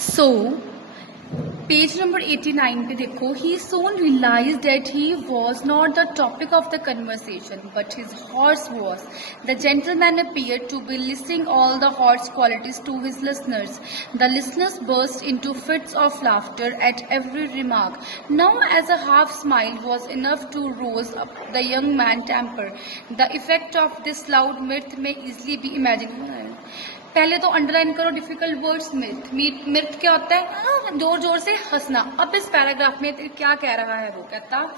So page number 89 पे देखो, he soon realized that he was not the topic of the conversation, but his horse was. The gentleman appeared to be listing all the horse qualities to his listeners. The listeners burst into fits of laughter at every remark. Now, as a half smile was enough to rouse up the young man's temper. The effect of this loud mirth may easily be imagined. पहले तो underline करो difficult words. Myth क्या होता है? जोर जोर से हंसना। अब इस पैराग्राफ में क्या कह रहा है? वो कहता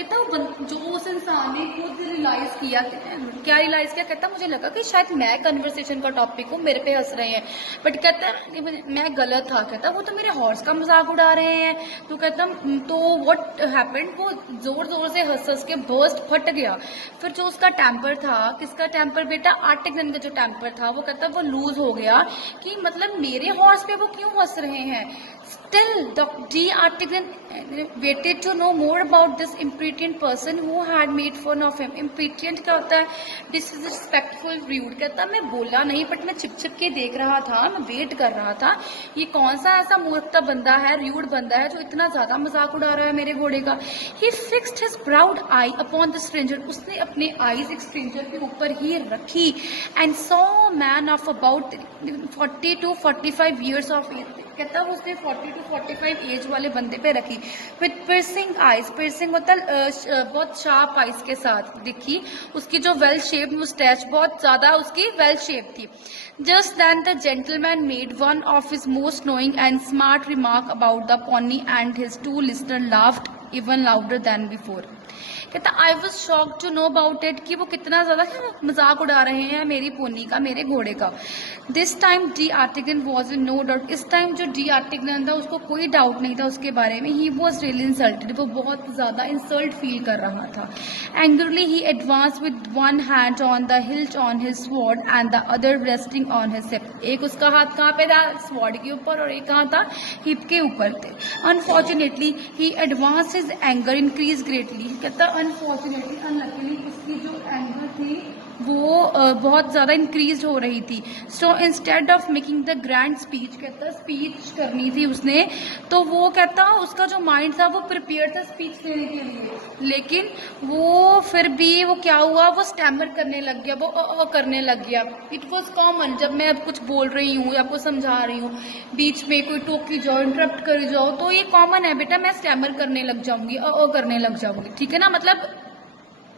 जो उस इंसान ने खुद रियलाइज किया, क्या रियलाइज किया? कहता मुझे लगा कि शायद मैं कन्वर्सेशन का टॉपिक हूँ, मेरे पे हंस रहे हैं, बट कहता मैं गलत था। कहता वो तो मेरे हॉर्स का मजाक उड़ा रहे हैं। तो कहता तो व्हाट हैपेंड, वो जोर जोर से हंस के बर्स्ट फट गया। फिर जो उसका टेम्पर था, किसका टेम्पर बेटा? आर्टिगन का जो टेम्पर था, वो कहता वो लूज हो गया कि मतलब मेरे हॉर्स पे वो क्यों हंस रहे हैं। Still, D. Artigan waited to know more about this impertinent person who had made fun of him. Impertinent क्या होता है? Disrespectful, rude। कहता मैं बोला नहीं, बट मैं छिप छिप के देख रहा था, मैं वेट कर रहा था ये कौन सा ऐसा मूर्खता बंदा है, रूड बंदा है जो इतना ज्यादा मजाक उड़ा रहा है मेरे घोड़े का। He fixed his proud eye upon the stranger। उसने अपने आईज एक स्ट्रेंजर के ऊपर ही रखी। And saw a man of about 40 to 45 years of age। कहता वो उसने 40 to 45 एज वाले बंदे पे रखी। विद पियर्सिंग आइज, पियर्सिंग होता बहुत शार्प आइज के साथ दिखी। उसकी जो वेल शेप मुस्टैच बहुत ज्यादा उसकी वेल शेप थी। Just then the gentleman made one of his most knowing and smart remark about the pony and his two listener laughed even louder than before. कहता I was shock to know about it, कि वो कितना ज्यादा मजाक उड़ा रहे हैं मेरी पोनी का, मेरे घोड़े का। This time D'Artagnan was in no doubt. इस टाइम जो डी आर्टिगन था उसको कोई डाउट नहीं था उसके बारे में। ही वॉज रियली इंसल्टेड, वो बहुत ज्यादा इंसल्ट फील कर रहा था। Angrily he advance with one hand on the hilt on his sword and the other resting on his hip. एक उसका हाथ कहाँ पे था? स्वॉर्ड के ऊपर, और एक कहाँ था? हिप के ऊपर थे। Unfortunately he advance his anger increase greatly. कहता अनफॉर्चुनेटली, अनलकीली उसकी जो एंगर थी वो बहुत ज्यादा इंक्रीज हो रही थी। So instead of making the grand speech, कहता स्पीच करनी थी उसने, तो वो कहता उसका जो माइंड था वो प्रिपेयर था स्पीच देने के लिए, लेकिन वो फिर भी वो क्या हुआ? वो स्टैमर करने लग गया, वो करने लग गया। इट वॉज कॉमन, जब मैं अब कुछ बोल रही हूँ या आपको समझा रही हूँ, बीच में कोई टोकी जाओ, इंटरप्ट कर जाओ, तो ये कॉमन है बेटा, मैं स्टैमर करने लग जाऊंगी, करने लग जाऊंगी, ठीक है ना। मतलब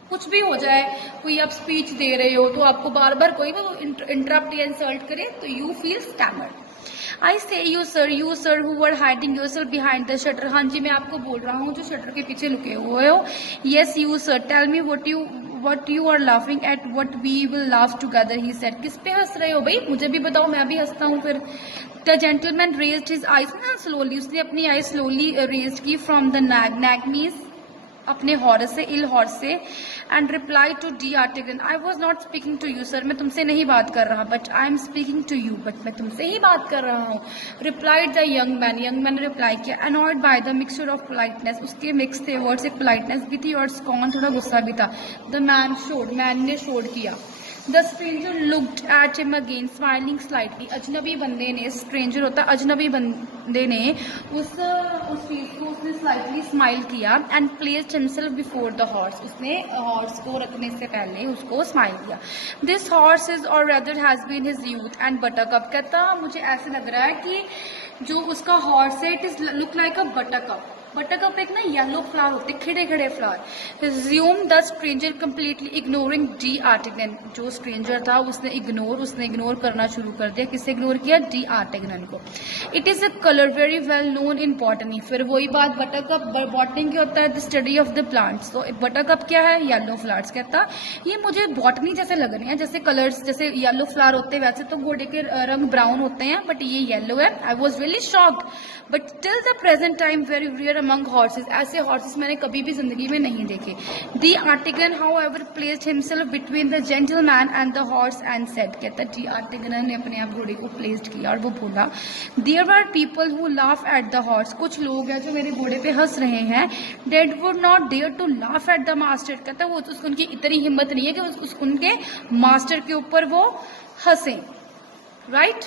कुछ भी हो जाए, कोई आप स्पीच दे रहे हो तो आपको बार बार कोई वो इंटरप्ट या इंसल्ट करे तो you feel stammered. I say you sir who are hiding yourself behind the shutter. हाँ जी, मैं आपको बोल रहा हूँ जो शटर के पीछे लुके हुए हो। Yes you sir, tell me what you are laughing at, what we will laugh together, he said। किस पे हंस रहे हो भाई? मुझे भी बताओ, मैं भी हंसता हूँ फिर। The gentleman raised his eyes slowly, उसने अपनी eyes slowly raised की from the nag means अपने हॉर्स से, इल हॉर्स से, and reply to D'Artagnan. I was not speaking to you sir, मैं तुमसे नहीं बात कर रहा, but I am speaking to you, but मैं तुमसे ही बात कर रहा हूँ। रिप्लाइड द यंग मैन ने रिप्लाई किया। Annoyed by the mixture of politeness, उसके मिक्स थे वर्ड्स, एक पोलाइटनेस भी थी और स्कॉन, थोड़ा गुस्सा भी था। द मैन ने शोड किया। The stranger looked at him again smiling slightly. अजनबी बंदे ने, स्ट्रेंजर होता है अजनबी बंदे ने, उस फेस को उसने स्लाइटली स्माइल किया। And placed himself before the horse, उसने हॉर्स को रखने से पहले उसको स्माइल किया। This horse is or rather has been his youth and buttercup. कहता मुझे ऐसे लग रहा है कि जो उसका हॉर्स है, it is look like a buttercup. Buttercup एक ना येलो फ्लावर होते, खिड़े खिड़े flower. Resume the stranger completely ignoring D'Artagnan. जो स्ट्रेंजर था उसने इग्नोर करना शुरू कर दिया। किससे इग्नोर किया? डी आर्टिगन को। It is a colour very well known in botany. फिर वही बात, बटरकप बॉटनी क्या होता है? The study of the plants. तो बटरकप क्या है? Yellow flowers. कहता ये मुझे बॉटनी जैसे लग रहे हैं, जैसे कलर्स, जैसे येलो फ्लावर होते हैं वैसे तो घोड़े के रंग ब्राउन होते हैं, बट ये येलो है। I was really shocked but till the present time very rare among horses. ऐसे हॉर्सेस मैंने कभी भी जिंदगी में नहीं देखे। D'Artagnan however placed himself between the gentleman and the horse and said. कहता डी आर्टिगन ने अपने आप घोड़े को प्लेस्ड किया और वो बोला, there are people who laugh at the horse. कुछ लोग हैं जो मेरे घोड़े पे हंस रहे हैं। That would not dare to laugh at the master. कहता वो उनकी इतनी हिम्मत नहीं है कि उनके मास्टर के ऊपर वो हंसे, राइट।